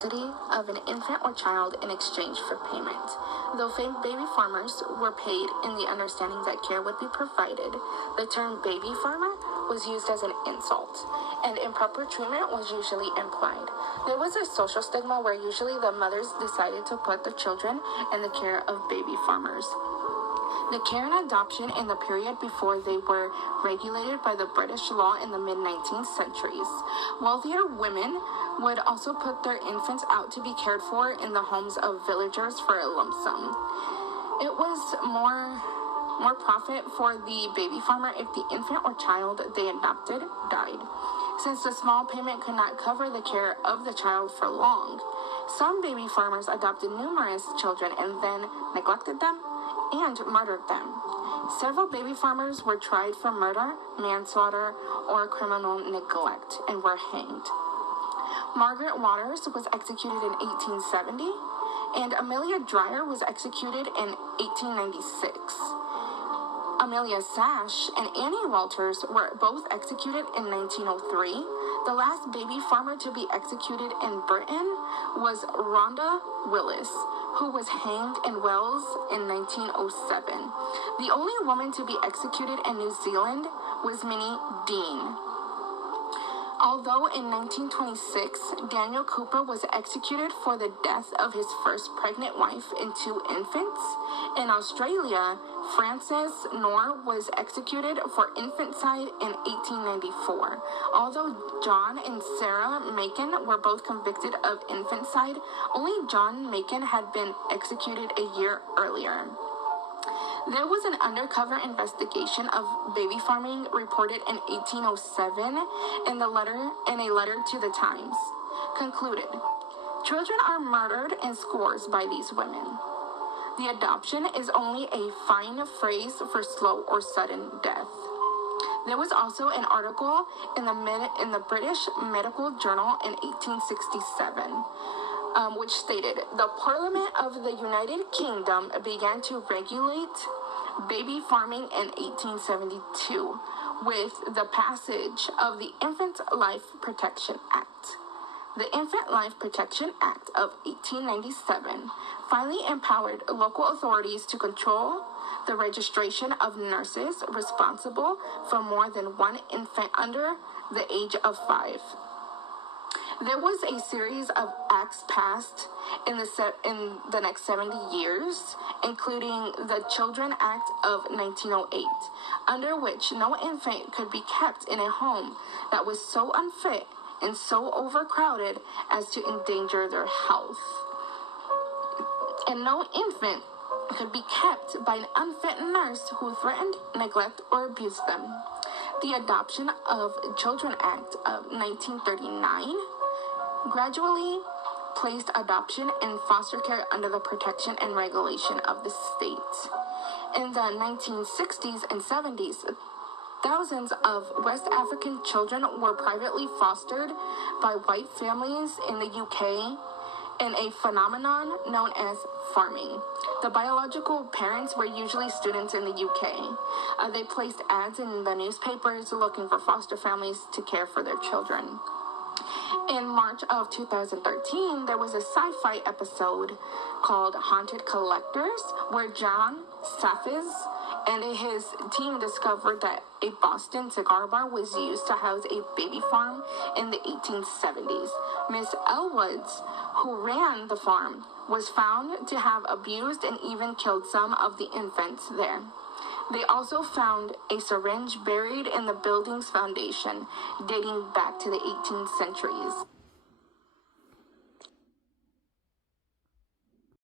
custody of an infant or child in exchange for payment. Though baby farmers were paid in the understanding that care would be provided, the term baby farmer was used as an insult, and improper treatment was usually implied. There was a social stigma where usually the mothers decided to put the children in the care of baby farmers. The care and adoption in the period before they were regulated by the British law in the mid-19th centuries. Wealthier women would also put their infants out to be cared for in the homes of villagers for a lump sum. It was more profit for the baby farmer if the infant or child they adopted died, since the small payment could not cover the care of the child for long. Some baby farmers adopted numerous children and then neglected them and murdered them. Several baby farmers were tried for murder, manslaughter, or criminal neglect and were hanged. Margaret Waters was executed in 1870, and Amelia Dyer was executed in 1896. Amelia Sash and Annie Walters were both executed in 1903. The last baby farmer to be executed in Britain was Rhonda Willis, who was hanged in Wales in 1907. The only woman to be executed in New Zealand was Minnie Dean. Although in 1926, Daniel Cooper was executed for the death of his first pregnant wife and 2 infants, in Australia, Frances Knorr was executed for infanticide in 1894. Although John and Sarah Macon were both convicted of infanticide, only John Macon had been executed a year earlier. There was an undercover investigation of baby farming reported in 1807 in a letter to the Times. Concluded, children are murdered in scores by these women. The adoption is only a fine phrase for slow or sudden death. There was also an article in the British Medical Journal in 1867, which stated, the Parliament of the United Kingdom began to regulate baby farming in 1872 with the passage of the Infant Life Protection Act. The Infant Life Protection Act of 1897 finally empowered local authorities to control the registration of nurses responsible for more than one infant under the age of 5. There was a series of acts passed in the next 70 years, including the Children Act of 1908, under which no infant could be kept in a home that was so unfit and so overcrowded as to endanger their health. And no infant could be kept by an unfit nurse who threatened, neglect, or abused them. The Adoption of Children Act of 1939 gradually placed adoption and foster care under the protection and regulation of the state. In the 1960s and 70s, thousands of West African children were privately fostered by white families in the UK in a phenomenon known as farming. The biological parents were usually students in the UK. They placed ads in the newspapers looking for foster families to care for their children. In March of 2013, there was a sci-fi episode called Haunted Collectors, where John Safis and his team discovered that a Boston cigar bar was used to house a baby farm in the 1870s. Miss Elwoods, who ran the farm, was found to have abused and even killed some of the infants there. They also found a syringe buried in the building's foundation, dating back to the 18th centuries.